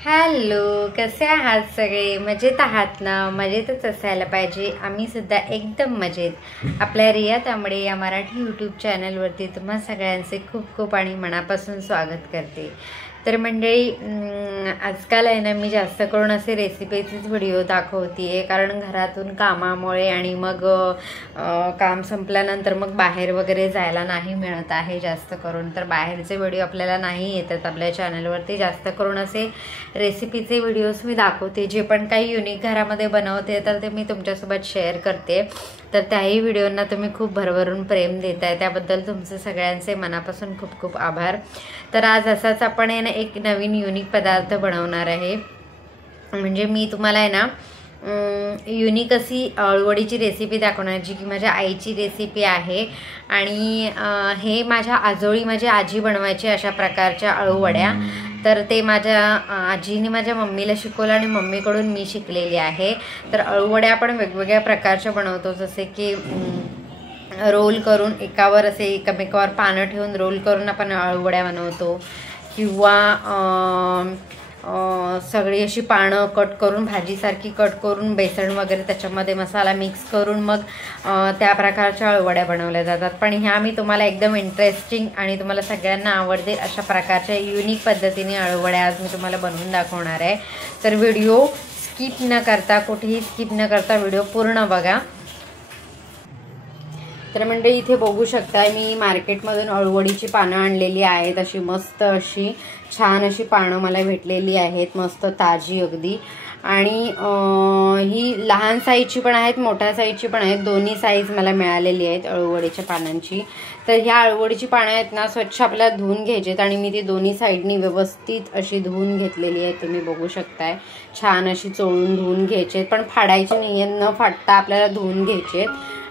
Hello, कसे आहात सगळे? मजेत आहात ना? मजेतच असायला पाहिजे. आम्ही सुद्धा एकदम मजेत. आपल्या रिया तांबडे या मराठी यूट्यूब चॅनलवरती तुम्हा सगळ्यांचे खूप खूप आणि मनापासून स्वागत करते. तर मंडळी, आजकाल आहे ना, मी जास्त करून असे रेसिपीचेच व्हिडिओ दाखवते, कारण घरातून कामामुळे आणि मग काम संपल्यानंतर मग बाहेर वगैरे जायला नाही मिळत आहे जास्त करून. तर बाहेरचे व्हिडिओ आपल्याला नाही येतात आपल्या चॅनलवरती. जास्त करून असे रेसिपीचे व्हिडिओज मी दाखवते, जे पण काही युनिक घरामध्ये बनवते तर ते मी तुमच्यासोबत शेअर करते. तर त्याही व्हिडिओंना तुम्ही खूप भरभरून प्रेम देताय, त्याबद्दल तुमचे सगळ्यांचे मनापासून खूप खूप आभार. तर आज असाच आपण आहे ना एक नवीन युनिक पदार्थ बनवणार आहे. म्हणजे मी तुम्हाला आहे ना युनिक अशी अळूवडीची रेसिपी दाखवणार, जी की माझ्या आईची रेसिपी आहे. आणि हे माझ्या आजोळी माझी आजी बनवायची अशा प्रकारच्या अळूवड्या. तर ते माझ्या आजीने माझ्या मम्मीला शिकवलं आणि मम्मीकडून मी शिकलेली आहे. तर अळूवड्या आपण वेगवेगळ्या प्रकारच्या बनवतो, जसे की रोल करून एकावर असे एकमेकावर पानं ठेवून रोल करून आपण अळूवड्या बनवतो, किंवा सगळी अशी पानं कट करून भाजीसारखी कट करून बेसन वगैरे त्याच्यामध्ये मसाला मिक्स करून मग त्या प्रकारच्या अळूवड्या बनवल्या जातात. पण ह्या मी तुम्हाला एकदम इंटरेस्टिंग आणि तुम्हाला सगळ्यांना आवडते अशा प्रकारच्या युनिक पद्धतीने अळूवड्या आज मी तुम्हाला बनवून दाखवणार आहे. तर व्हिडिओ स्किप न करता, कुठेही स्किप न करता व्हिडिओ पूर्ण बघा. तर म्हणजे इथे बघू शकता, मी मार्केटमधून अळूवडीची पानं आणलेली आहेत. अशी मस्त अशी छान अशी पानं मला भेटलेली आहेत, मस्त ताजी अगदी. आणि ही लहान साईजची पण आहेत, मोठ्या साईजची पण आहेत. दोन्ही साईज मला मिळालेली आहेत अळूवडीच्या पानांची. तर ह्या अळूवडीची पानं आहेत ना, स्वच्छ आपल्याला धुवून घ्यायचेत. आणि मी ती दोन्ही साईडनी व्यवस्थित अशी धुवून घेतलेली आहे, तुम्ही बघू शकताय. छान अशी चोळून धुवून घ्यायचे, पण फाडायचे नाही, न फाटता आपल्याला धुवून घ्यायचे.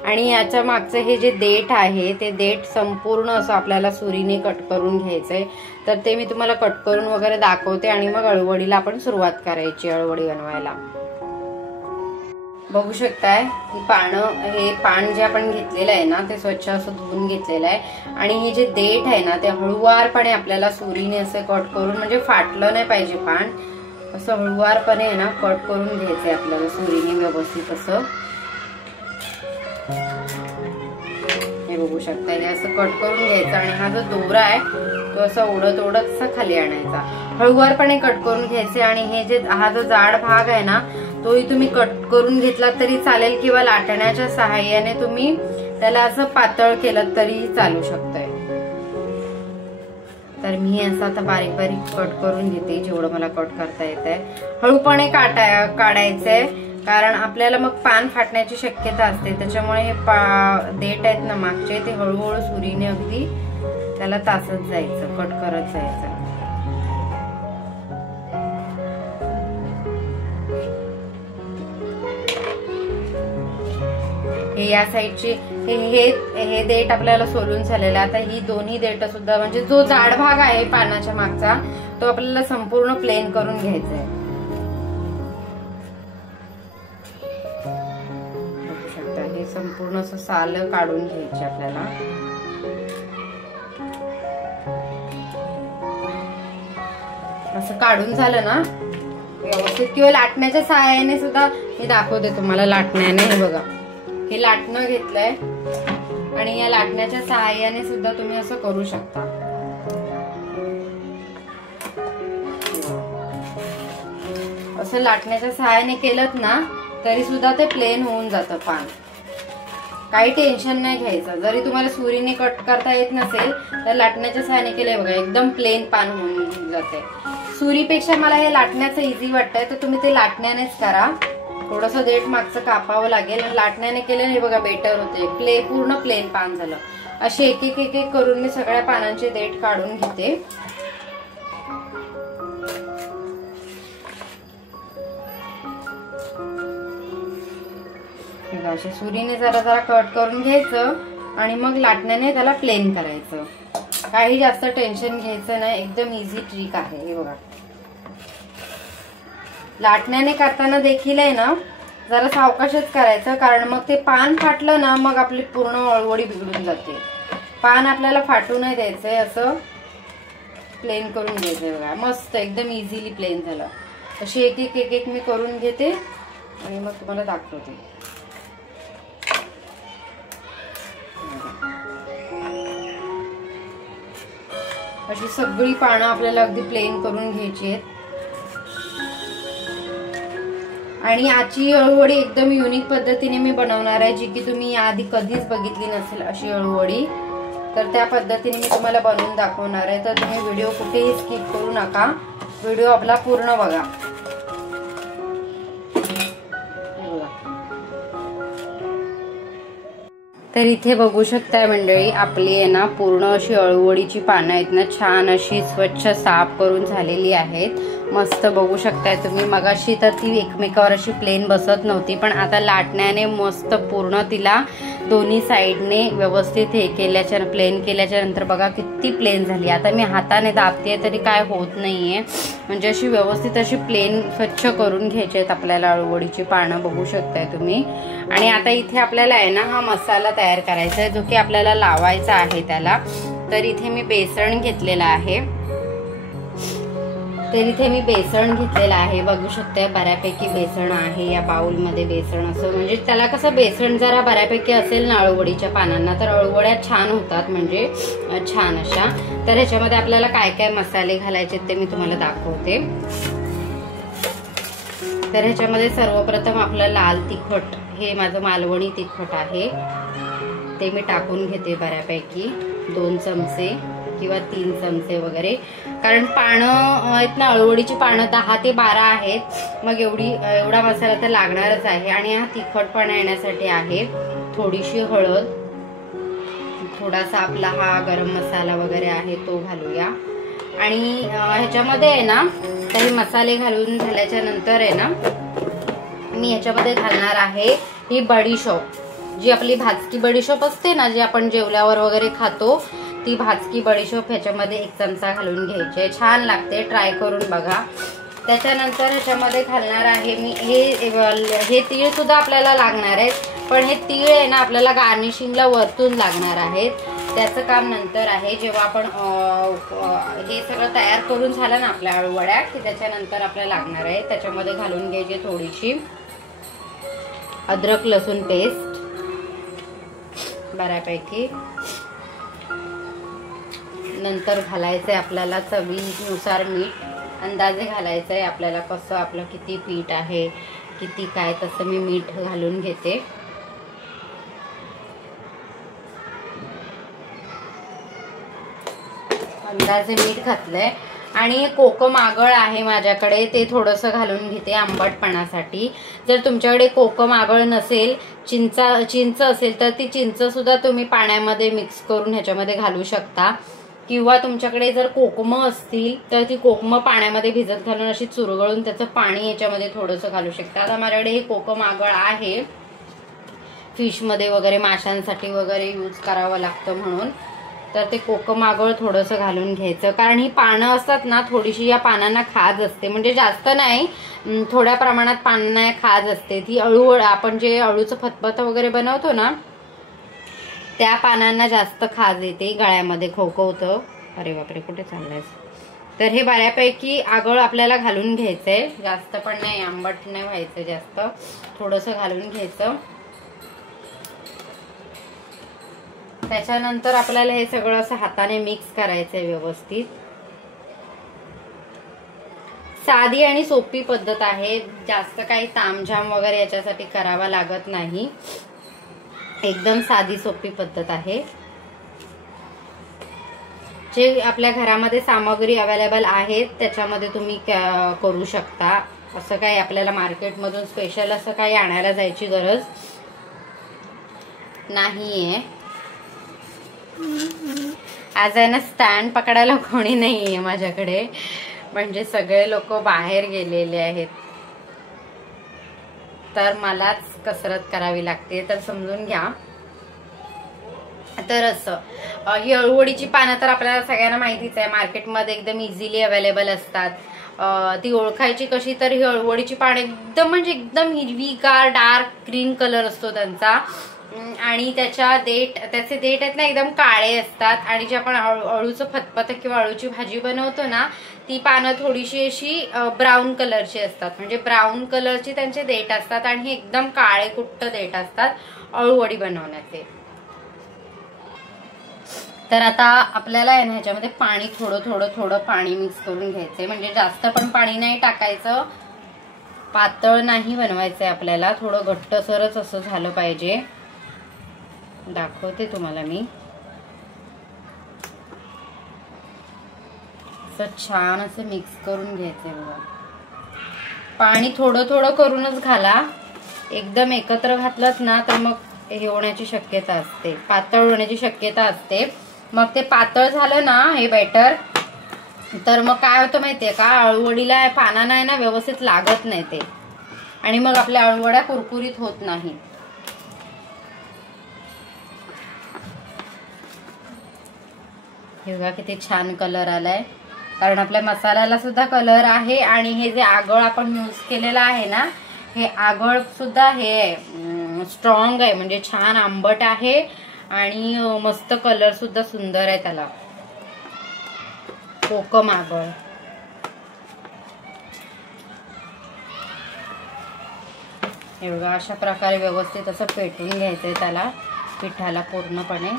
आणि याच्या मागचं हे जे देठ आहे ते देठ संपूर्ण असं आपल्याला सुरीने कट करून घ्यायचंय. तर ते मी तुम्हाला कट करून वगैरे दाखवते आणि मग अळूवडीला आपण सुरुवात करायची, अळूवडी बनवायला. बघू शकताय ही पानं, हे पान जे आपण घेतलेलं आहे ना ते स्वच्छ असं धुवून घेतलेलं आहे. आणि हे जे देठ आहे ना ते हळूवारपणे आपल्याला सुरीने असं कट करून, म्हणजे फाटलं नाही पाहिजे पान, असं हळूवारपणे आहे ना कट करून घ्यायचंय आपल्याला सुरीने व्यवस्थित असं. हे बघू शकता, हे असं कट करून घ्यायचं. आणि हा जो दोरा आहे तो असा ओढत ओढत असा खाली आणायचा, हळूवारपणे कट करून घ्यायचे. आणि हे जे हा जो जाड भाग आहे ना तोही तुम्ही कट करून घेतला तरी चालेल, किंवा लाटण्याच्या सहाय्याने तुम्ही त्याला असं पातळ केलं तरी चालू शकतंय. तर मी असं आता बारीक बारीक कट करून घेते, जेवढं मला कट करता येत आहे. हळूपणे काढायचंय, कारण आपल्याला मग पान फाटण्याची शक्यता असते. त्याच्यामुळे हे देठ आहेत ना मागचे ते हळूहळू सुरीने अगदी त्याला तासत जायचं, कट करत जायचं. हे या साईडची हे देठ आपल्याला सोलून झालेलं. आता ही दोन्ही देठ सुद्धा, म्हणजे जो जाड भाग आहे पानाच्या मागचा तो आपल्याला संपूर्ण प्लेन करून घ्यायचा आहे. हे संपूर्ण असं साल काढून घ्यायचे आपल्याला. असं काढून झालं ना व्यवस्थित, किंवा लाटण्याच्या सहाय्याने सुद्धा मी दाखवते तुम्हाला. लाटण्याने, हे बघा हे लाटणं घेतलंय आणि या लाटण्याच्या सहाय्याने सुद्धा तुम्ही असं करू शकता. असं लाटण्याच्या सहाय्याने केलं ना तरी सुद्धा ते प्लेन होऊन जातं पान. काही टेन्शन नाही घ्यायचं. जरी तुम्हाला सुरीने कट करता येत नसेल तर लाटण्याच्या सहाय्याने केलंय बघा, एकदम प्लेन पान होऊन जाते. सुरीपेक्षा मला हे लाटण्याचं इझी वाटतंय, तर तुम्ही ते लाटण्यानेच करा. थोडंसं देठ मागचं कापावं लागेल, लाटण्याने केलं हे बघा बेटर होते, पूर्ण प्लेन पान झालं. असे एक एक एक एक करून मी सगळ्या पानांचे देठ काढून घेते. अशा सुरीने जरा जरा कट करून घ्यायचं आणि मग लाटण्याने त्याला प्लेन करायचं. काही जास्त टेन्शन घ्यायचं नाही, एकदम इझी ट्रिक आहे. हे बघा, लाटण्याने करताना देखील आहे ना जरा सावकाशच करायचं, कारण मग ते पान फाटलं ना मग आपली पूर्ण अळूवडी बिघडून जाते. पान आपल्याला फाटू नाही द्यायचंय, असं प्लेन करून घ्यायचं बघा. मस्त एकदम इझिली प्लेन झालं. अशी एक एक एक एक मी करून घेते आणि मग तुम्हाला दाखवते. अशी सगळी पानं आपल्याला अगदी प्लेन करून घ्यायची आहेत. आणि आजची अळूवडी एकदम युनिक पद्धतीने मी बनवणार आहे, जी की तुम्ही याआधी कधीच बघितली नसेल अशी अळूवडी. तर त्या पद्धतीने मी तुम्हाला बनवून दाखवणार आहे. तर तुम्ही व्हिडिओ कुठेही स्किप करू नका, व्हिडिओ आपला पूर्ण बघा. तर इथे बघू शकताय मंडळी, आपली आहे ना पूर्ण अशी अळूवडीची पानं आहेत ना, छान अशी स्वच्छ साफ करून झालेली आहेत. मस्त बघू शकताय तुम्ही. मगाशी तर ती एकमेकावर अशी प्लेन बसत नव्हती, पण आता लाटण्याने मस्त पूर्ण तिला दोन्ही साईडने व्यवस्थित हे केल्याच्या प्लेन केल्याच्या नंतर बघा किती प्लेन झाली. आता मी हाताने दाबते तरी काय होत नाहीये. म्हणजे अशी व्यवस्थित अशी प्लेन स्वच्छ करून घ्यायची आहेत आपल्याला अळूवडीची पानं, बघू शकताय तुम्ही. आणि आता इथे आपल्याला आहे ना हा मसाला तयार करायचा आहे, जो की आपल्याला लावायचा आहे त्याला. तर इथे मी बेसन घेतलेला आहे. तर इथे मी बेसन घेतलेलं आहे, बघू शकताय. बऱ्यापैकी बेसन आहे या बाउलमध्ये. बेसन असं म्हणजे त्याला कसं बेसन जरा बऱ्यापैकी असेल ना अळूवडीच्या पानांना, तर अळूवड्या छान होतात, म्हणजे छान अशा. तर ह्याच्यामध्ये आपल्याला काय काय मसाले घालायचे ते मी तुम्हाला दाखवते. तर ह्याच्यामध्ये सर्वप्रथम आपलं लाल तिखट, हे माझं मालवणी तिखट आहे, ते मी टाकून घेते बऱ्यापैकी 2 चमचे किंवा 3 चमचे वगैरे. कारण पानं आहेत ना अळूवडीची पानं 10 ते 12 आहेत, मग एवढा मसाला तर लागणारच आहे. आणि हा तिखटपणा येण्यासाठी आहे. थोडीशी हळद, थोडासा आपला हा गरम मसाला वगैरे आहे तो घालूया. आणि ह्याच्यामध्ये आहे ना काही मसाले घालून झाल्याच्या नंतर आहे ना मी ह्याच्यामध्ये घालणार आहे ही बडीशोप, जी आपली भाजकी बडीशोप असते ना, जी आपण जेवल्यावर वगैरे खातो, ती भाजकी बडीशोप ह्याच्यामध्ये 1 चमचा घालून घ्यायची. छान लागते, ट्राय करून बघा. त्याच्यानंतर ह्याच्यामध्ये घालणार आहे मी हे तीळ सुद्धा आपल्याला लागणार आहेत, पण हे तीळ आहे ना आपल्याला गार्निशिंगला वरतून लागणार आहेत. त्याचं काम नंतर आहे, जेव्हा आपण हे सगळं तयार करून झालं ना आपल्या अळूवड्या, की त्याच्यानंतर आपल्याला लागणार आहे. त्याच्यामध्ये घालून घ्यायची थोडीशी अद्रक लसूण पेस्ट बऱ्यापैकी. नंतर घालायचंय आपल्याला चवीनुसार मीठ, अंदाजे घालायचंय आपल्याला, कसं आपलं किती पीठ आहे किती काय, तसं मी मीठ घालून घेते. अंदाजे मीठ घातलंय. आणि कोकम आगळ आहे माझ्याकडे, ते थोडंसं घालून घेते आंबटपणासाठी. जर तुमच्याकडे कोकम आगळ नसेल, चिंच असेल, तर ती चिंच सुद्धा तुम्ही पाण्यामध्ये मिक्स करून ह्याच्यामध्ये घालू शकता. किंवा तुमच्याकडे जर कोकमं असतील तर ती कोकमं पाण्यामध्ये भिजत घालून अशी चुरगळून त्याचं पाणी याच्यामध्ये थोडंसं घालू शकता. आता माझ्याकडे हे कोकम आगळ आहे, फिशमध्ये वगैरे माशांसाठी वगैरे यूज करावं लागतं म्हणून. तर ते कोकम आगळ थोडंसं घालून घ्यायचं. कारण ही पानं असतात ना, थोडीशी या पानांना खाज असते, म्हणजे जास्त नाही, थोड्या प्रमाणात पानांना खाज असते. ती आपण जे अळूचं फतफत वगैरे बनवतो ना, त्या पानांना जास्त खाज येते, गळ्यामध्ये खोकवतं. अरे बापरे, कुठे चाललंय. तर हे बऱ्यापैकी आगळ आपल्याला घालून घ्यायचंय, जास्त पण नाही, आंबट नाही व्हायचं जास्त, थोडंसं घालून घ्यायचं. त्याच्यानंतर आपल्याला हे सगळं असं हाताने मिक्स करायचंय व्यवस्थित. साधी आणि सोपी पद्धत आहे, जास्त काही तामझाम वगैरे याच्यासाठी करावा लागत नाही, एकदम साधी सोपी पद्धत आहे. जे आपल्या घरामध्ये सामग्री अवेलेबल आहेत त्याच्यामध्ये तुम्ही करू शकता. असं काही आपल्याला मार्केटमधून स्पेशल असं काही आणायला जायची गरज नाहीये. आज आहे ना स्टँड पकडायला कोणी नाहीये माझ्याकडे, म्हणजे सगळे लोक बाहेर गेलेले आहेत, तर मलाच कसरत करावी लागते, तर समजून घ्या. तर असं ही अळूवडीची पानं तर आपल्याला सगळ्यांना माहितीच आहे, मार्केटमध्ये एकदम इझिली अवेलेबल असतात. ती ओळखायची कशी, तर ही अळूवडीची पानं एकदम म्हणजे एकदम हिरवीगार डार्क ग्रीन कलर असतो त्यांचा, आणि त्याचे देठ आहेत ना एकदम काळे असतात आणि जे आपण अळूचं फतफत किंवा अळूची भाजी बनवतो ना ती पानं थोडीशी अशी ब्राऊन कलरची असतात, म्हणजे ब्राऊन कलरची त्यांचे देठ असतात आणि हे एकदम काळे कुट्ट देठ असतात अळूवडी बनवण्याचे. तर आता आपल्याला आहे ना ह्याच्यामध्ये पाणी थोडं पाणी मिक्स करून घ्यायचंय, म्हणजे जास्त पण पाणी नाही टाकायचं, पातळ नाही बनवायचंय आपल्याला, थोडं घट्टसरच असं झालं पाहिजे. दाखवते तुम्हाला मी. असं छान असं मिक्स करून घ्यायचंय बघा. पाणी थोडं करूनच घाला, एकदम एकत्र घातलंत ना तर मग हे होण्याची शक्यता असते, पातळ होण्याची शक्यता असते. मग ते पातळ झालं ना हे बॅटर, तर मग काय होतं माहितीये का, अळूवडीला पाना नाही ना व्यवस्थित लागत नाही ते, आणि मग आपल्या अळूवड्या कुरकुरीत होत नाही. हे बघा किती छान कलर आलाय, कारण आपल्या मसाल्याला सुद्धा कलर आहे आणि हे जे आगळ आपण यूज केलेलं आहे ना हे आगळ सुद्धा हे स्ट्रॉंग आहे, म्हणजे छान आंबट आहे आणि मस्त कलर सुद्धा सुंदर आहे त्याला, कोकम आगळ. हे बघा अशा प्रकारे व्यवस्थित असं पेटून घ्यायचंय त्याला, पिठाला पूर्णपणे.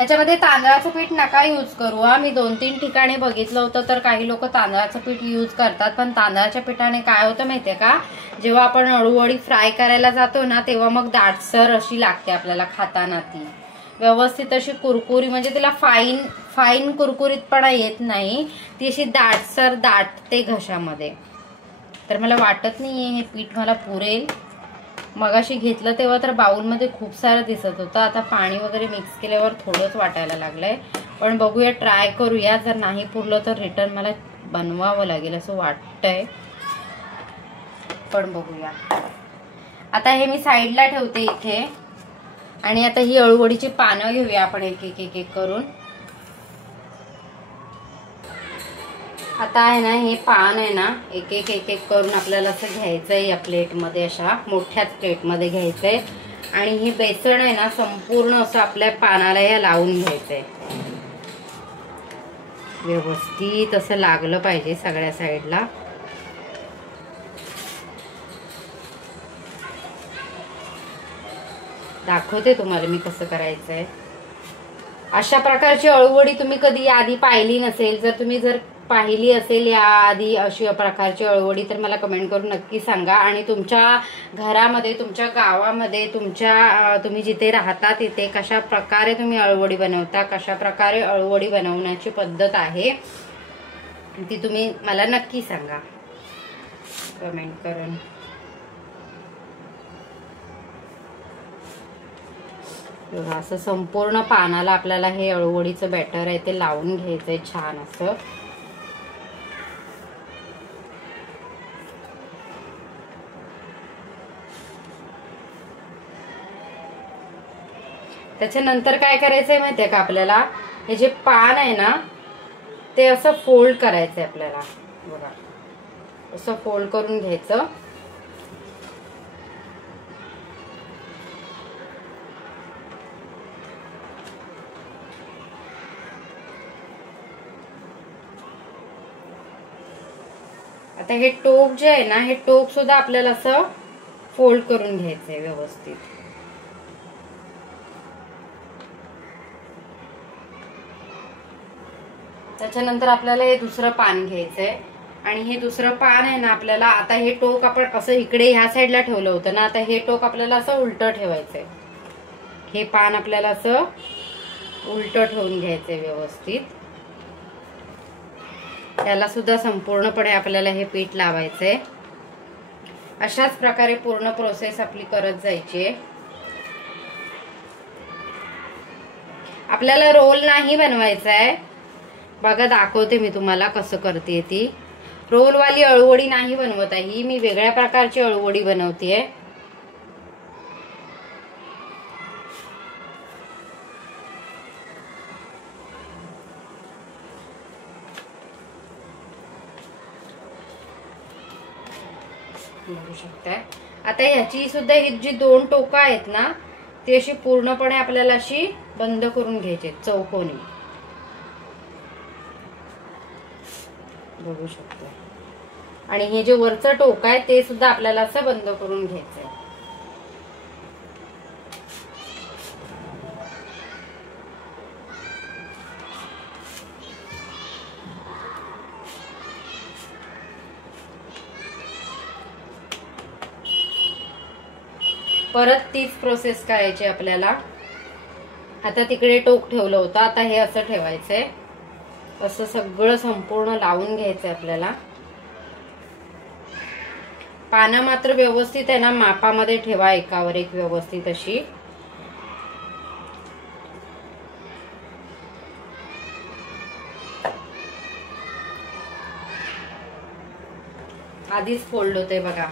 याच्यामध्ये तांदळाचं पीठ नका यूज करू. मी 2-3 ठिकाणी बघितलं होतं तर काही लोक तांदळाचं पीठ यूज करतात, पण तांदळाच्या पिठाने काय होतं माहितीये का, जेव्हा आपण अळूवडी फ्राय करायला जातो ना तेव्हा मग दाटसर अशी लागते आपल्याला खाताना, ती व्यवस्थित अशी कुरकुरी, म्हणजे तिला फाईन कुरकुरीतपणा येत नाही, ती अशी दाटसर दाटते घशामध्ये. तर मला वाटत नाहीये हे पीठ मला पुरेल. मगाशी घेतलं तेव्हा तर बाउलमध्ये खूप सारं दिसत होतं, आता पाणी वगैरे मिक्स केल्यावर थोडंच वाटायला लागलंय, पण बघूया, ट्राय करूया. जर नाही पुरलं तर रिटर्न मला बनवावं लागेल असं वाटतंय, पण बघूया. आता हे मी साईडला ठेवते इथे, आणि आता ही अळूवडीची पानं घेऊया आपण एक एक करून. आता आहे ना हे पान आहे ना एक एक करून आपल्याला असं घ्यायचंय या प्लेटमध्ये, अशा मोठ्याच प्लेटमध्ये घ्यायचंय, आणि हे बेसन आहे ना संपूर्ण असं आपल्या पानाला या लावून घ्यायचंय, व्यवस्थित असं लागलं पाहिजे सगळ्या साईडला. दाखवते तुम्हाला मी कसं करायचंय. अशा प्रकारची अळूवडी तुम्ही कधी आधी पाहिली नसेल, जर पाहिली असेल या आधी अशी प्रकारची अळूवडी तर मला कमेंट करून नक्की सांगा. आणि तुमच्या घरामध्ये, तुमच्या गावामध्ये, तुम्ही जिथे राहता तिथे कशा प्रकारे तुम्ही अळूवडी बनवता, कशा प्रकारे अळूवडी बनवण्याची पद्धत आहे ती तुम्ही मला नक्की सांगा कमेंट करून. असं संपूर्ण पानाला आपल्याला हे अळूवडीचं बॅटर आहे ते लावून घ्यायचंय छान असं. त्याच्यानंतर काय करायचंय माहितीये का, आपल्याला हे जे पान आहे ना ते असं फोल्ड करायचंय आपल्याला, बघा असं फोल्ड करून घ्यायचं. आता हे टोक जे आहे ना हे टोक सुद्धा आपल्याला असं फोल्ड करून घ्यायचंय व्यवस्थित. त्याच्यानंतर आपल्याला हे दुसरं पान घ्यायचंय, आणि हे दुसरं पान आहे ना आपल्याला, आता हे टोक आपण असं इकडे ह्या साईडला ठेवलं होतं ना, आता हे टोक आपल्याला असं उलटं ठेवायचंय. हे पान आपल्याला असं उलटं ठेवून घ्यायचंय व्यवस्थित. त्याला सुद्धा संपूर्णपणे आपल्याला हे पीठ लावायचंय. अशाच प्रकारे पूर्ण प्रोसेस आपली करत जायची. आपल्याला रोल नाही बनवायचा आहे, बघा दाखवते मी तुम्हाला कसं करते ती. रोलवाली अळूवडी नाही बनवत आहे ही, मी वेगळ्या प्रकारची अळूवडी बनवतेय. बघू शकताय आता ह्याची सुद्धा ही जी 2 टोकं आहेत ना ती अशी पूर्णपणे आपल्याला अशी बंद करून घ्यायची चौकोनी, बघू शकतो. आणि हे जे वरचं टोक आहे ते सुद्धा आपल्याला असं बंद करून घ्यायचंय. परत तीच प्रोसेस करायची आपल्याला. आता तिकडे टोक ठेवलं होतं, आता हे असं ठेवायचंय. असं सगळं संपूर्ण लावून घ्यायचंय आपल्याला. पानं मात्र व्यवस्थित आहे ना मापामध्ये ठेवा, एकावर एक व्यवस्थित अशी. आधीच फोल्ड होते बघा.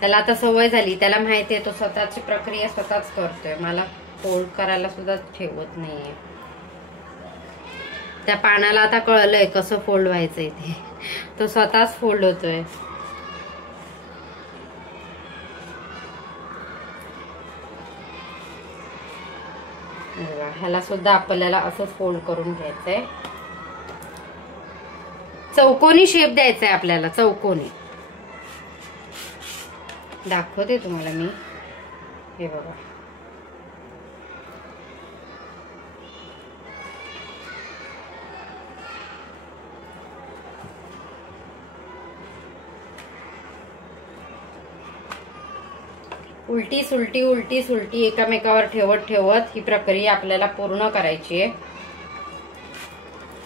त्याला आता सवय झाली, त्याला माहिती आहे तो स्वतःची प्रक्रिया स्वतःच करतोय. मला फोल्ड करायला सुद्धा ठेवत नाहीये. त्या पानाला आता कळलंय कसं फोल्ड व्हायचंय ते, तो स्वतःच फोल्ड होतोय. ह्याला सुद्धा आपल्याला असंच फोल्ड करून घ्यायचंय. चौकोनी शेप द्यायचा आहे आपल्याला, चौकोनी. दाखवते तुम्हाला मी, हे बघा. उलटी सुलटी उलटी सुलटी एकामेकावर ठेवत ठेवत ही प्रक्रिया आपल्याला पूर्ण करायची आहे.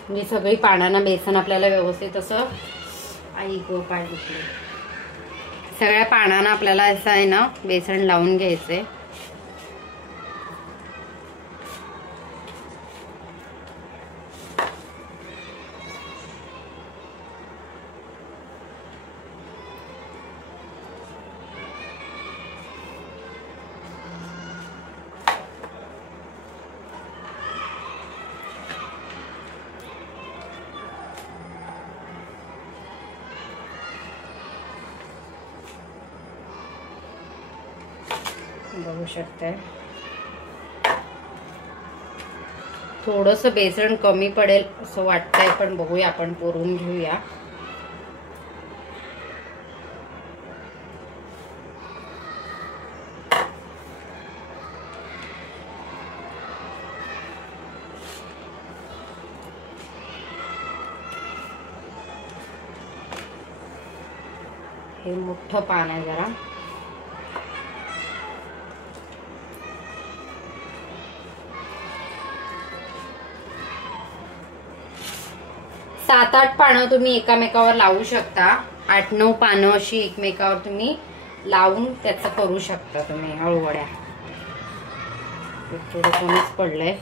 म्हणजे सगळी पानांना बेसन आपल्याला व्यवस्थित असं, आई गो पाय दुखले, सगळ्या पानांना आपल्याला असं आहे ना बेसन लावून घ्यायचंय. बघू शकताय थोडंसं बेसन कमी पडेल असं वाटतंय, पण बघूया, आपण पुरून घेऊया. हे मोठं पान आहे जरा. सात आठ पानं तुम्ही एकामेकावर लावू शकता. 8-9 पानं अशी एकमेकावर तुम्ही लावून त्याचं करू शकता तुम्ही अळूवड्या. थोडं कमीच पडलंय.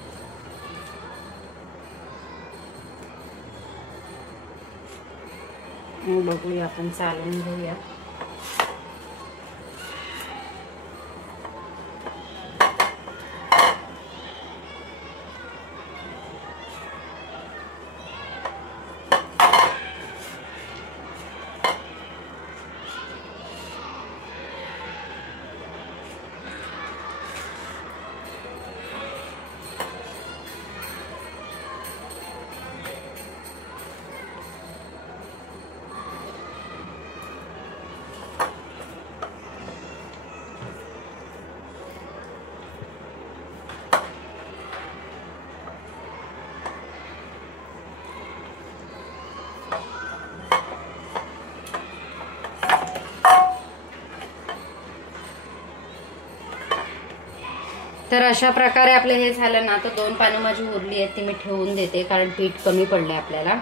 बघूया, आपण चालून घेऊया. तर अशा प्रकारे आपलं हे झालं ना. तर 2 पानं माझी उरली आहेत, ती मी ठेवून देते कारण पीठ कमी पडलंय आपल्याला.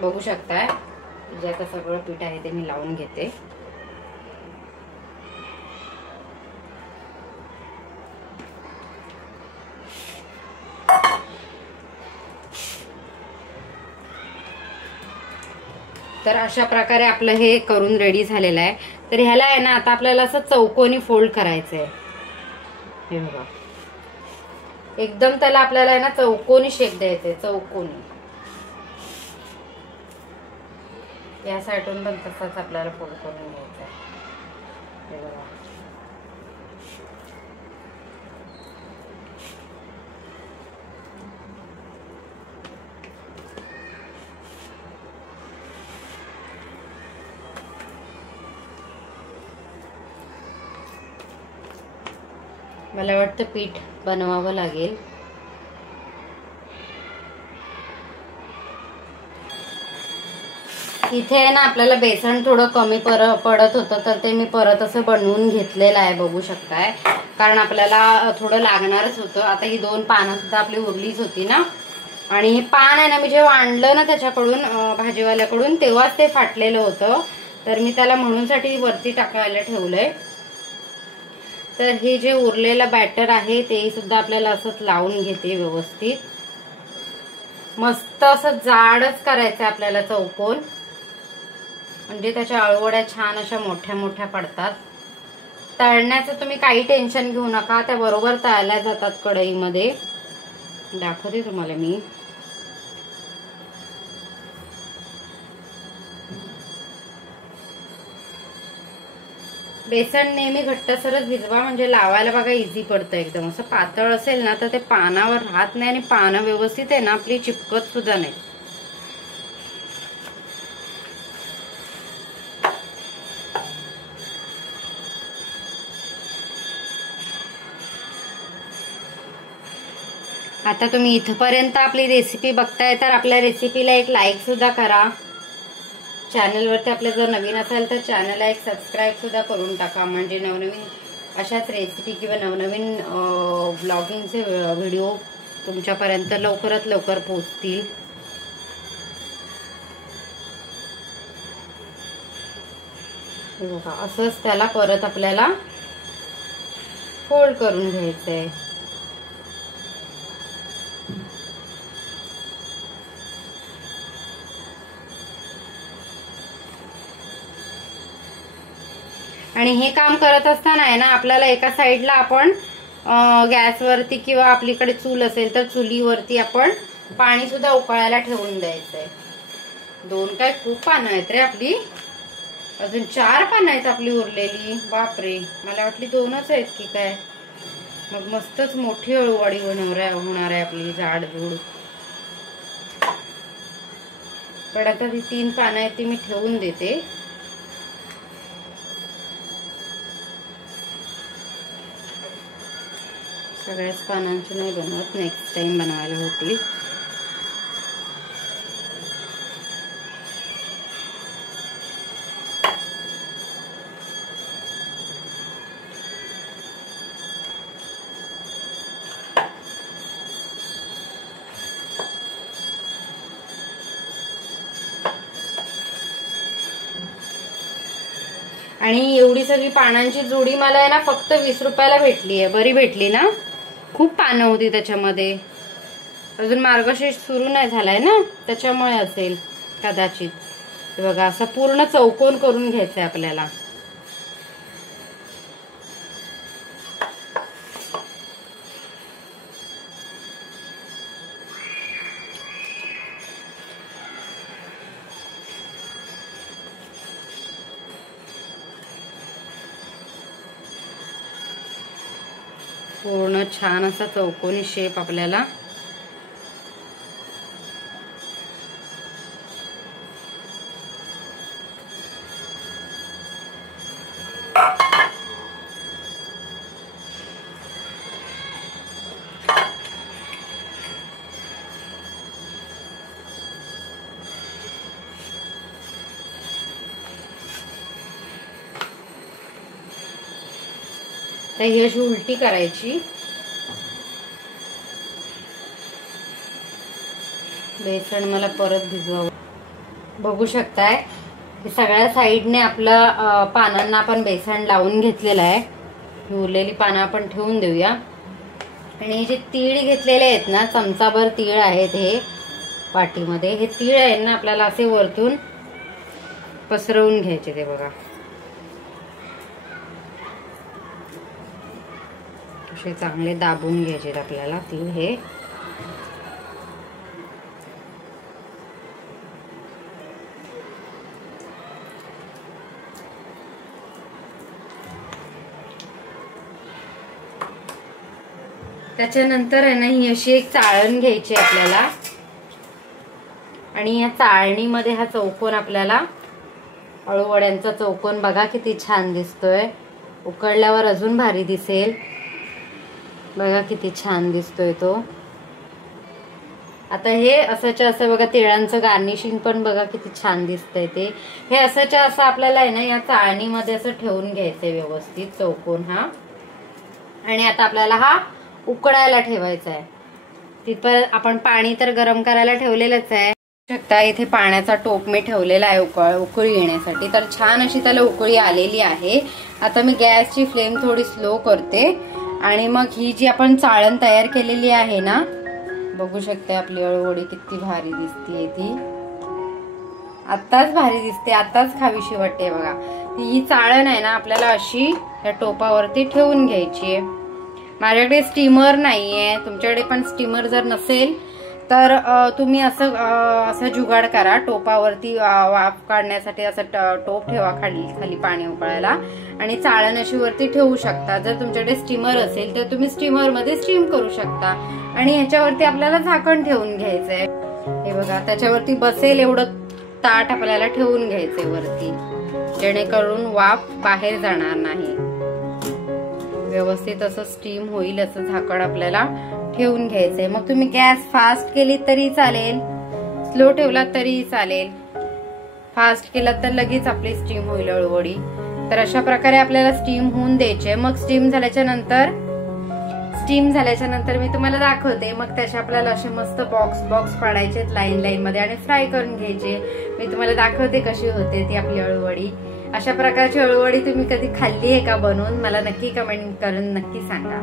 बघू शकताय जे आता सगळं पीठ आहे ते मी लावून घेते. तर अशा प्रकारे आपलं हे करून रेडी झालेलं आहे. तर ह्याला आहे ना आता आपल्याला असं चौकोनी फोल्ड करायचं आहे. हे बघा, एकदम त्याला आपल्याला आहे ना चौकोनी शेप द्यायचा आहे, चौकोनी. या साईडून पण तसाच आपल्याला फोल्ड करून घ्यायचा आहे. हे बघा. मला वाटतं पीठ बनवावं लागेल. इथे आहे ना आपल्याला बेसन थोडं कमी पडत होतं, तर ते मी परत असं बनवून घेतलेलं आहे, बघू शकताय. कारण आपल्याला थोडं लागणारच होतं. आता ही 2 पानं सुद्धा आपली उरलीच होती ना. आणि हे पान आहे ना, मी जेव्हा आणलं ना त्याच्याकडून भाजीवाल्याकडून, तेव्हाच ते फाटलेलं होतं. तर मी त्याला म्हणूनसाठी वरती टाकायला ठेवलंय. तर हे जे उरलेलं बॅटर आहे ते सुद्धा आपल्याला असंच लावून घेते व्यवस्थित. मस्त असं जाडच करायचं आपल्याला चौकोन, म्हणजे त्याच्या अळवड्या छान अशा मोठ्या मोठ्या पडतात. तळण्याचं तुम्ही काही टेन्शन घेऊ नका, त्या बरोबर तळल्या जातात कढईमध्ये. दाखवते तुम्हाला मी. बेसन नेहमी घट्टसरच भिजवा, म्हणजे लावायला बघा इझी पडतं. एकदम असं पातळ असेल ना तर ते पानावर राहत नाही, आणि पानं व्यवस्थित आहे ना आपली चिपकत सुद्धा नाही. आता तुम्ही इथपर्यंत आपली रेसिपी बघताय, तर आपल्या रेसिपीला एक लाईक सुद्धा करा. चॅनलवरती आपल्या जर नवीन असेल तर चॅनलला एक सबस्क्राईब सुद्धा करून टाका, म्हणजे नवनवीन अशाच रेसिपी किंवा नवनवीन ब्लॉगिंगचे व्हिडिओ तुमच्यापर्यंत लवकरात लवकर पोहोचतील. बघा असंच त्याला परत आपल्याला फोल्ड करून घ्यायचंय. आणि हे काम करत असताना आहे ना आपल्याला एका साईडला आपण गॅसवरती किंवा आपलीकडे चूल असेल तर चुलीवरती आपण पाणी सुद्धा उकळायला ठेवून द्यायचंय. 2 काय खूप पानं आहेत रे आपली, अजून 4 पानं आहेत आपली उरलेली. बापरे, मला वाटली 2च आहेत की काय. मग मस्तच मोठी अळूवडी होणार आहे आपली, जाडजूड. पण आता ती 3 पानं आहेत ती मी ठेवून देते. सगळ्याच पानांची नाही बनवत, नेक्स्ट टाइम बनवायला होतील. आणि एवढी सगळी पानांची जोडी मला आहे ना फक्त 20 रुपयाला भेटली आहे. बरी भेटली ना, खूप पानं होती त्याच्यामध्ये. अजून मार्गशीर्ष सुरू नाही झालाय ना, त्याच्यामुळे असेल कदाचित. बघा असं पूर्ण चौकोन करून घ्यायचंय आपल्याला. पूर्ण छान असा चौकोनी शेप आपल्याला तर ही अशी उलटी करायची. बेसन मला परत भिजवावं. बघू शकताय सगळ्या साईडने आपलं पानांना आपण बेसन लावून घेतलेलं आहे. उरलेली पानं आपण ठेवून देऊया. आणि जे तीळ घेतलेले आहेत ना, चमचाभर तीळ आहेत हे वाटीमध्ये. हे तीळ आहे ना आपल्याला असे वरतून पसरवून घ्यायचे. ते बघा असे चांगले दाबून घ्यायचे आपल्याला तीळ हे. त्याच्यानंतर आहे ना ही अशी एक चाळण घ्यायची आपल्याला आणि या चाळणीमध्ये हा चौकोन आपल्याला अळूवड्यांचा चौकोन बघा किती छान दिसतोय. उकळल्यावर अजून भारी दिसेल. बघा किती छान दिसतोय तो. आता हे असंच्या असं बघा तिळांचं गार्निशिंग पण बघा किती छान दिसतंय ते. हे असंच्या असं आपल्याला आहे ना या चाळणीमध्ये असं ठेवून घ्यायचंय व्यवस्थित चौकोन हा. आणि आता आपल्याला हा उकळायला ठेवायचा आहे. तिथपर्यंत आपण पाणी तर गरम करायला ठेवलेलंच आहे. शकता इथे पाण्याचा टोप मी ठेवलेला आहे उकळी येण्यासाठी. तर छान अशी त्याला उकळी आलेली आहे. आता मी गॅसची फ्लेम थोडी स्लो करते आणि मग ही जी आपण चाळण तयार केलेली आहे ना, बघू शकते आपली अळूवडी किती भारी दिसते. ती आत्ताच भारी दिसते, आत्ताच खावीशी वाटते बघा. ही चाळण आहे ना आपल्याला अशी या टोपावरती ठेवून घ्यायची आहे. माझ्याकडे स्टीमर नाहीये, तुमच्याकडे पण स्टीमर जर नसेल तर तुम्ही असं जुगाड करा. टोपावरती वाफ काढण्यासाठी असं टोप ठेवा खाली पाणी उकळायला आणि चाळण अशी वरती ठेवू शकता. जर तुमच्याकडे स्टीमर असेल तर तुम्ही स्टीमर मध्ये स्टीम करू शकता. आणि ह्याच्यावरती आपल्याला झाकण ठेवून घ्यायचंय. हे बघा त्याच्यावरती बसेल एवढं ताट आपल्याला ठेवून घ्यायचंय वरती, जेणेकरून वाफ बाहेर जाणार नाही. व्यवस्थित असं स्टीम होईल असं झाकण आपल्याला ठेवून घ्यायचंय. मग तुम्ही गॅस फास्ट केली तरी चालेल, स्लो ठेवलात तरी चालेल. फास्ट केलात तर लगेच आपली स्टीम होईल अळूवडी. तर अशा प्रकारे आपल्याला स्टीम होऊन द्यायचे. मग स्टीम झाल्याच्या नंतर मी तुम्हाला दाखवते. मग त्याचे आपल्याला असे मस्त बॉक्स पाडायचे लाईन मध्ये आणि फ्राय करून घ्यायचे. मी तुम्हाला दाखवते कशी होते ती आपली अळूवडी. अशा प्रकारची अळूवडी तुम्ही कधी खाल्ली आहे का बनवून? मला नक्की कमेंट करून नक्की सांगा.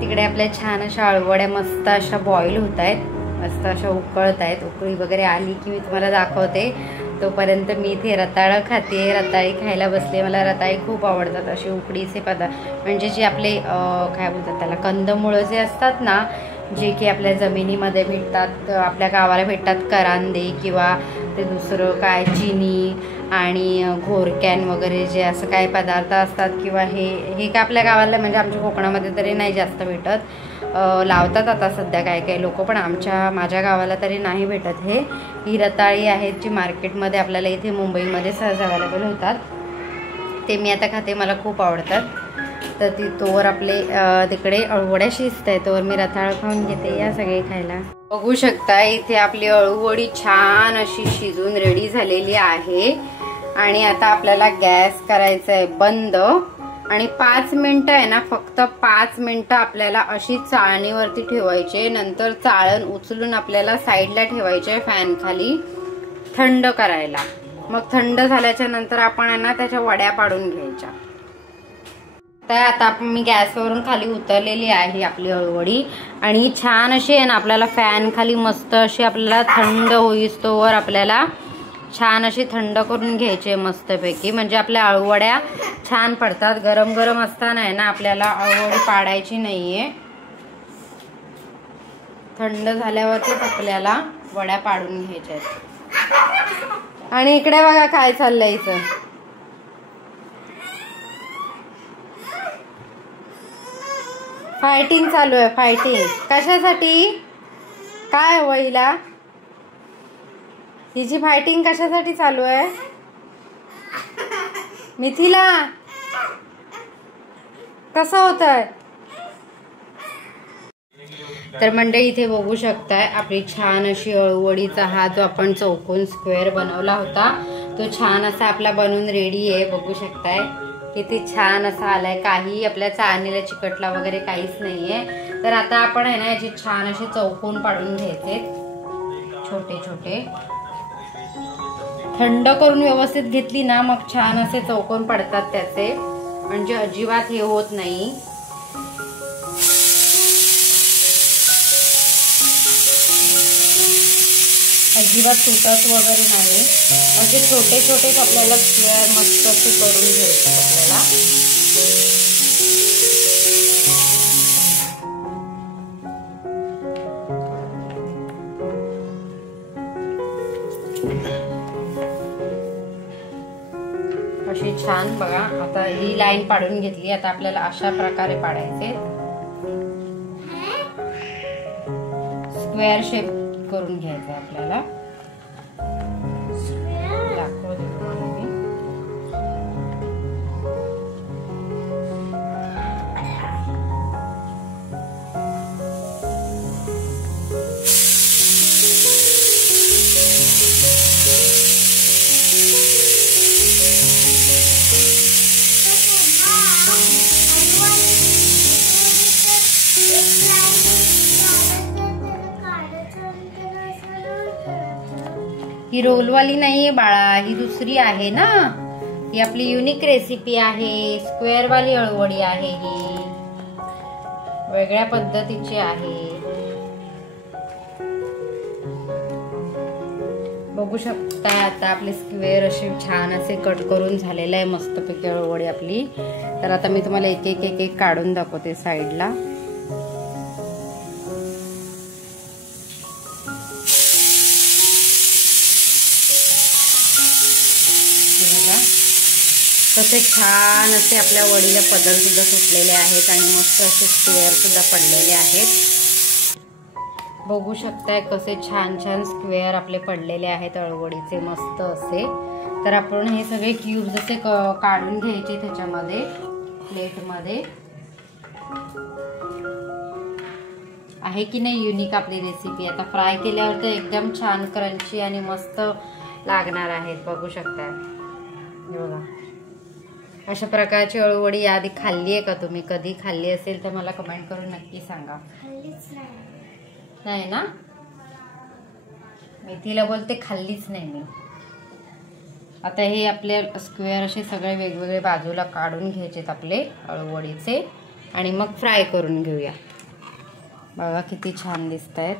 तिकडे आपल्या छान अशा अळूवड्या मस्त अशा बॉईल होत आहेत, मस्त अशा उकळत आहेत. उकळी वगैरे आली की मी तुम्हाला दाखवते. तोपर्यंत मी इथे रताळं खाते, रताळी खायला बसले. मला रताळी खूप आवडतात. असे उकडीचे पदार्थ म्हणजे जे आपले काय बोलतात त्याला, कंदमुळं जे असतात ना, जे की आपल्या जमिनीमध्ये भेटतात, आपल्या गावाला भेटतात. करांदे किंवा ते दुसरं काय चिनी आणि घोरक्यान वगैरे जे असं काय पदार्थ असतात, किंवा हे काय आपल्या गावाला म्हणजे आमच्या कोकणामध्ये तरी नाही जास्त भेटत. लावतात आता सध्या काय लोक, पण माझ्या गावाला तरी नाही भेटत. ही रताळी आहेत जी मार्केटमध्ये आपल्याला इथे मुंबईमध्ये सहज अवेलेबल होतात. ते मी आता खाते, मला खूप आवडतात. तर तोवर आपले तिकडे अळूवड्या शिजत आहे, तोवर मी रताळ खाऊन घेते. या सगळे खायला. बघू शकता इथे आपली अळूवडी छान अशी शिजून रेडी झालेली आहे. आणि आता आपल्याला गॅस करायचा आहे बंद आणि 5 मिनिटं आहे ना, फक्त 5 मिनिटं आपल्याला अशी चाळणीवरती ठेवायचे. नंतर चाळण उचलून आपल्याला साईडला ठेवायचे फॅन खाली थंड करायला. मग थंड झाल्याच्या नंतर आपण आहे ना त्याच्या वड्या पाडून घ्यायच्या. तर आता मी गॅसवरून खाली उतरलेली आहे आपली अळूवडी आणि छान अशी आहे ना आपल्याला फॅन खाली मस्त अशी आपल्याला थंड होईस्तोवर आपल्याला छान अशी थंड करून घ्यायची मस्तपैकी. म्हणजे आपल्या अळूवड्या छान पडतात. गरम गरम असताना आहे ना आपल्याला अळूवडी पाडायची नाहीये. थंड झाल्यावरतीच आपल्याला वड्या पाडून घ्यायच्या. आणि इकडे बघा काय चाललंय इथं. फायटिंग चालू आहे. फायटिंग कशासाठी? काय हवं हिला? हिची फायटिंग कशासाठी चालू आहे? मिथिला कसं होतंय? तर मंडळी इथे बघू शकताय आपली छान अशी अळूवडीचा हा जो आपण चौकोन स्क्वेअर बनवला होता तो छान असा आपला बनवून रेडी आहे. बघू शकताय किती छान असा आलाय. काही आपल्या चाळणीला चिकटला वगैरे काहीच नाहीये. तर आता आपण आहे ना याचे छान असे चौकोन पाडून घ्यायचे छोटे छोटे. थंड करून व्यवस्थित घेतली ना मग छान असे चौकोन पडतात त्याचे, म्हणजे अजिबात हे होत नाही. अजिबात तुटत वगैरे नाही. असे छोटे छोटे आपल्याला स्क्वेअर मस्त असे करून घ्यायचे आपल्याला. अशी छान बघा. आता ही लाईन पाडून घेतली. आता आपल्याला अशा प्रकारे पाडायचे. स्क्वेअर शेप करून घ्यायचा आपल्याला. दाखवते तुम्हाला मी. ही रोलवाली नाहीये बाळा, ही दुसरी आहे ना. ही आपली युनिक रेसिपी आहे. स्क्वेअर वाली अळूवडी आहे. ही वेगळ्या पद्धतीची आहे. बघू शकता आता आपले स्क्वेअर असे छान असे कट करून झालेलं आहे मस्तपैकी अळूवडी आपली. तर आता मी तुम्हाला एक एक एक एक काढून दाखवते साईडला. तसे छान असे आपल्या वडीला पदर सुद्धा सुटलेले आहेत आणि मस्त असे स्क्वेअर सुद्धा पडलेले आहेत. बघू शकताय कसे छान छान स्क्वेअर आपले पडलेले आहेत अळूवडीचे मस्त असे. तर आपण हे सगळे क्यूब्स असे काढून घ्यायचे त्याच्यामध्ये प्लेटमध्ये. आहे की नाही युनिक आपली रेसिपी. आता फ्राय केल्यावर तर एकदम छान क्रंची आणि मस्त लागणार आहेत. बघू शकताय हे बघा. अशा प्रकारची अळूवडी आधी खाल्ली आहे का तुम्ही? कधी खाल्ली असेल तर मला कमेंट करून नक्की सांगा. नाही ना, मेथीला बोलते खाल्लीच नाही मी. आता हे आपले स्क्वेअर असे सगळे वेगवेगळे बाजूला काढून घ्यायचेत आपले अळूवडीचे आणि मग फ्राय करून घेऊया. बघा किती छान दिसत आहेत.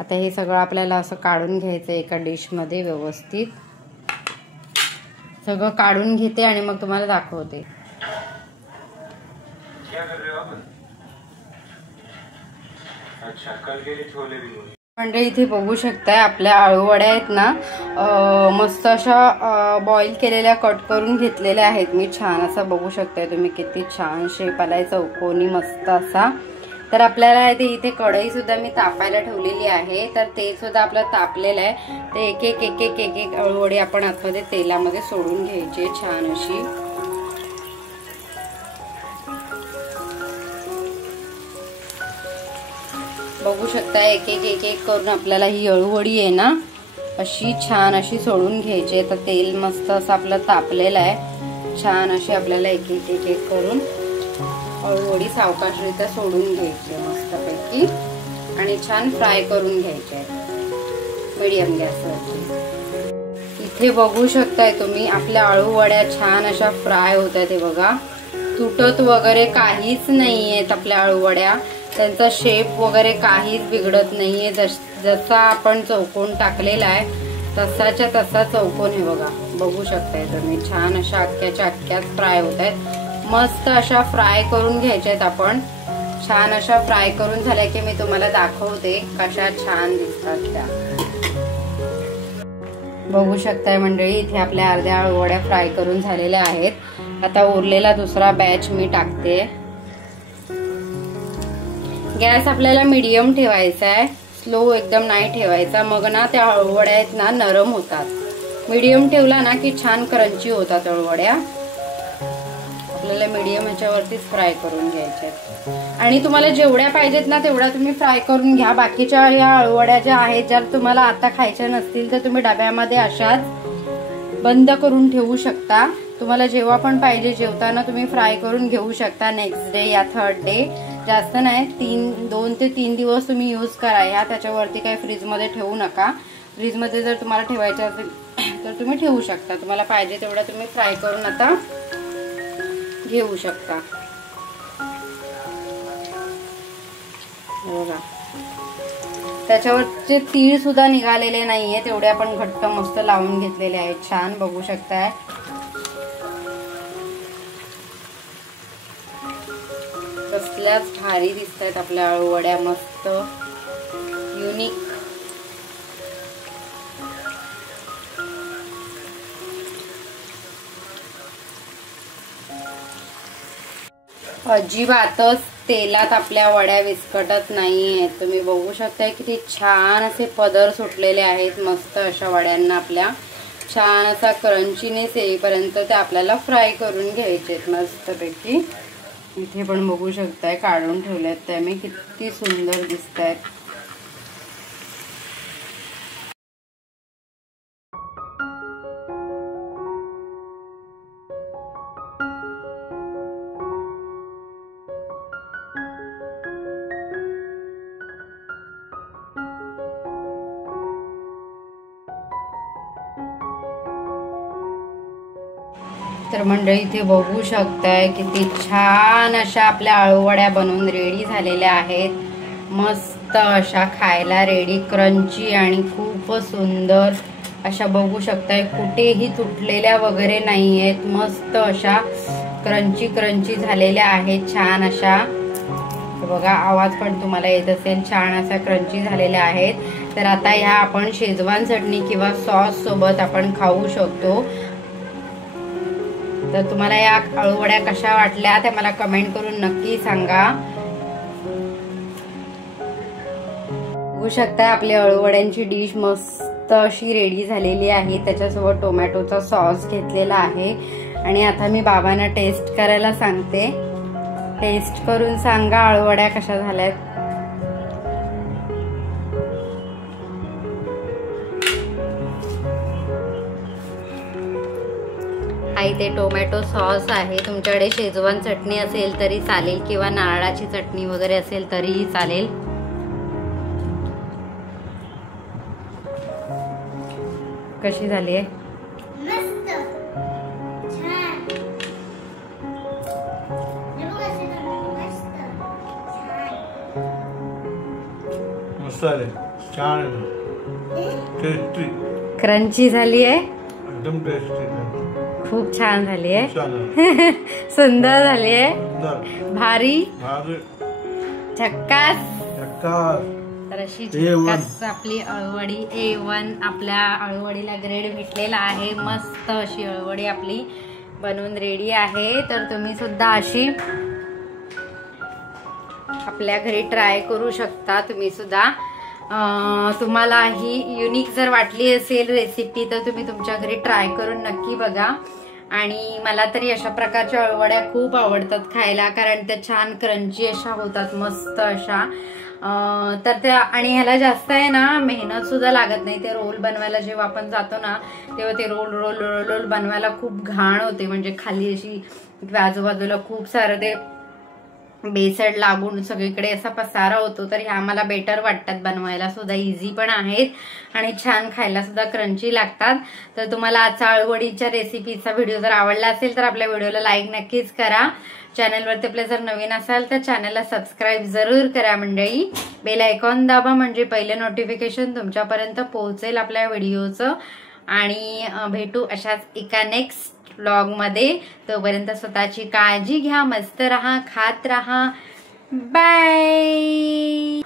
आता हे सगळं आपल्याला असं काढून घ्यायचं एका डिशमध्ये व्यवस्थित. सगळं काढून घेते आणि मग तुम्हाला दाखवते. म्हणजे इथे बघू शकताय आपल्या अळूवड्या आहेत ना, मस्त अशा बॉईल केलेल्या कट करून घेतलेल्या आहेत मी. छान असा बघू शकताय तुम्ही किती छान शेप आलाय चौकोनी मस्त असा. तर आपल्याला इथे कढई सुद्धा मी तापायला ठेवलेली आहे. तर ते सुद्धा आपलं तापलेलं आहे. ते एक एक एक एक एक एक अळूवडी आपण आतमध्ये तेलामध्ये सोडून घ्यायचे छान अशी. बघू शकता एक एक एक एक करून आपल्याला ही अळूवडी आहे ना अशी छान अशी सोडून घ्यायची. तर तेल मस्त असं आपलं तापलेलं आहे. छान अशी आपल्याला एक एक एक एक करून अळूवडी सावकाशरित्या सोडून घ्यायची मस्तपैकी आणि छान फ्राय करून घ्यायचे मीडियम गॅसवरती. इथे बघू शकताय तुम्ही आपल्या अळूवड्या छान अशा फ्राय होत आहेत. हे बघा तुटत वगैरे काहीच नाहीयेत आपल्या अळूवड्या. त्यांचा शेप वगैरे काहीच बिघडत नाहीये. जसा आपण चौकोन टाकलेला आहे तसाच्या तसा चौकोन हे बघा बघू शकताय तुम्ही. छान अशा अख्ख्याच्या अख्ख्याच फ्राय होत आहेत. मस्त अशा फ्राय करून घ्यायच्या आहेत आपण. छान अशा फ्राय करून झाल्या की मी तुम्हाला दाखवते कशा छान दिसतात त्या. बघू शकताय मंडळी इथे आपल्या अर्ध्या अळूवड्या फ्राय करून झालेल्या आहेत. आता उरलेला दुसरा बॅच मी टाकते. गॅस आपल्याला मीडियम ठेवायचा आहे. स्लो एकदम नाही ठेवायचा. मग ना त्या अळूवड्या आहेत ना नरम होतात. मीडियम ठेवला ना की छान क्रंची होतात अळूवड्या. आपल्याला मीडियम ह्याच्यावरतीच फ्राय करून घ्यायच्या. आणि तुम्हाला जेवढ्या पाहिजेत ना तेवढ्या तुम्ही फ्राय करून घ्या. बाकीच्या या अळूवड्या ज्या आहेत ज्या तुम्हाला आता खायच्या नसतील तर तुम्ही डब्यामध्ये अशाच बंद करून ठेवू शकता. तुम्हाला जेव्हा पण पाहिजे जेवताना तुम्ही फ्राय करून घेऊ शकता. नेक्स्ट डे या थर्ड डे जास्त नाही 2 ते 3 दिवस तुम्ही यूज करा. ह्या त्याच्यावरती काही फ्रीजमध्ये ठेवू नका. फ्रीजमध्ये जर तुम्हाला ठेवायचं असेल तर तुम्ही ठेवू शकता. तुम्हाला पाहिजे तेवढा तुम्ही फ्राय करून आता घेऊ शकता. बघा त्याच्यावरचे तीळ सुद्धा निघालेले नाहीये. तेवढे आपण घट्ट मस्त लावून घेतलेले आहेत. छान बघू शकताय. कसल्याच भारी दिसतात आपल्या अळूवड्या मस्त युनिक. अजिबातच तेलात आपल्या वड्या विस्कटत नाही आहेत. तुम्ही बघू शकता किती छान असे पदर सुटलेले आहेत. मस्त अशा वड्यांना आपल्या छान असा क्रंचीनेस येईपर्यंत ते आपल्याला फ्राय करून घ्यायचे आहेत मस्तपैकी. इथे पण बघू शकताय काढून ठेवल्यात त्या मी, किती सुंदर दिसत आहेत. तर मंडळी इथे बघू शकताय किती छान अशा आपल्या आळूवड्या बनवून रेडी झालेल्या आहेत. मस्त अशा खायला रेडी, क्रंची आणि खूप सुंदर अशा बघू शकताय. कुठेही तुटलेल्या वगैरे नाही आहेत. मस्त अशा क्रंची क्रंची झालेल्या आहेत छान अशा. बघा आवाज पण तुम्हाला येत असेल. छान अशा क्रंची झालेल्या आहेत. तर आता ह्या आपण शेजवान चटणी किंवा सॉस सोबत आपण खाऊ शकतो. तर तुम्हाला या आळूवड्या कशा वाटल्या त्या मला कमेंट करून नक्की सांगा. बघू शकता आपली आळूवड्यांची डिश मस्त अशी रेडी झालेली आहे. त्याच्यासोबत टोमॅटोचा सॉस घेतलेला आहे. आणि आता मी बाबांना टेस्ट करायला सांगते. टेस्ट करून सांगा आळूवड्या कशा झाल्यात. हा इथे टोमॅटो सॉस आहे. तुमच्याकडे शेजवान चटणी असेल तरी चालेल किंवा नारळाची चटणी वगैरे असेल तरीही चालेल. कशी झाली आहे? क्रंची झाली आहे. एकदम टेस्टी, खूप छान झाली आहे. सुंदर झाली आहे. भारी झक्कास. तर अशी झक्कास आपली अळूवडी A1 आपल्या अळूवडीला ग्रेड भेटलेला आहे. मस्त अशी अळूवडी आपली बनवून रेडी आहे. तर तुम्ही सुद्धा अशी आपल्या घरी ट्राय करू शकता. तुम्ही सुद्धा तुम्हाला ही युनिक जर वाटली असेल रेसिपी तर तुम्ही तुमच्या घरी ट्राय करून नक्की बघा. आणि मला तरी अशा प्रकारच्या अळूवड्या खूप आवडतात खायला, कारण त्या छान क्रंची अशा होतात मस्त अशा. तर त्या आणि ह्याला जास्त आहे ना मेहनत सुद्धा लागत नाही. ते रोल बनवायला जेव्हा आपण जातो ना तेव्हा ते रोल रोल रोल रोल बनवायला खूप घाण होते. म्हणजे खाली अशी आजूबाजूला खूप सारं ते बेसड लागून सगळीकडे असा पसारा होतो. तर ह्या मला बेटर वाटतात बनवायला सुद्धा, इझी पण आहेत आणि छान खायला सुद्धा क्रंची लागतात. तर तुम्हाला आजचा आळूवडीच्या रेसिपीचा व्हिडिओ जर आवडला असेल तर आपल्या व्हिडिओला लाईक नक्कीच करा. चॅनलवरती आपले जर नवीन असाल तर चॅनलला सबस्क्राईब जरूर करा मंडळी. बेल आयकॉन दाबा म्हणजे पहिलं नोटिफिकेशन तुमच्यापर्यंत पोहोचेल आपल्या व्हिडिओचं. आणि भेटू अशाच एका नेक्स्ट व्लॉग मध्ये. तोपर्यंत स्वतःची काळजी घ्या, मस्त रहा, खात रहा. बाय.